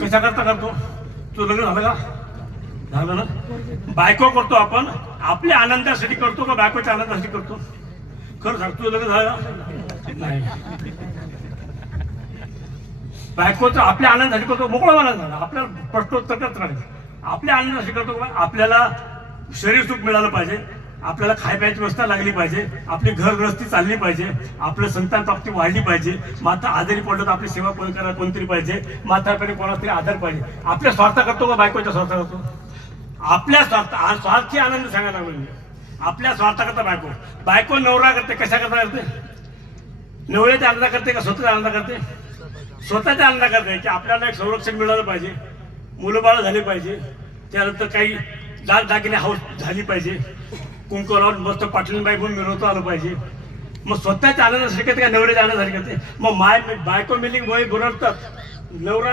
कशा करता करतो? तू लग्न झालं का? झालं ना? बायको करतो आपण आपल्या आनंदासाठी करतो का बायकोच्या आनंदासाठी करतो? खरं सांग, तुझं लग्न झालं नाही? बायकोचं आपल्या आनंदासाठी करतो, मोकळा मनात झाला, आपल्याला प्रश्नोत्तर करत राहील. आपल्या आनंदासाठी करतो का? आपल्याला शरीर सुख मिळालं पाहिजे, आपल्याला खायप्याची व्यवस्था लागली पाहिजे, आपली घरगृहस्थी चालली पाहिजे, आपलं संतान प्राप्ती वाढली पाहिजे, माता आजारी पडलं तर आपली सेवा कोण करायला कोणतरी पाहिजे, म्हातारपणी कोणाला तरी आधार पाहिजे. आपल्या स्वार्थ करतो का बायकोच्या स्वार्थ करतो? आपल्या स्वार्थी आनंद सांगायला लागलो. आपल्या स्वार्थ करता बायको नवरा करते, कशा करता करते? नवऱ्याचा आनंद करते का स्वतःचा आनंद करते? स्वतःचा आनंद करते की आपल्याला एक संरक्षण मिळालं पाहिजे, मुलं बाळ झाली पाहिजे, त्यानंतर काही दागिने हाऊस झाली पाहिजे, कुंकवावर मस्त पाटलीबाई म्हणून मिळवता आलं पाहिजे. मग स्वतःच्या आनंदासाठी करते का नवऱ्याच्या आनंदासाठी करते? मग बायको मिलिंग वय बुरडतात, नवरा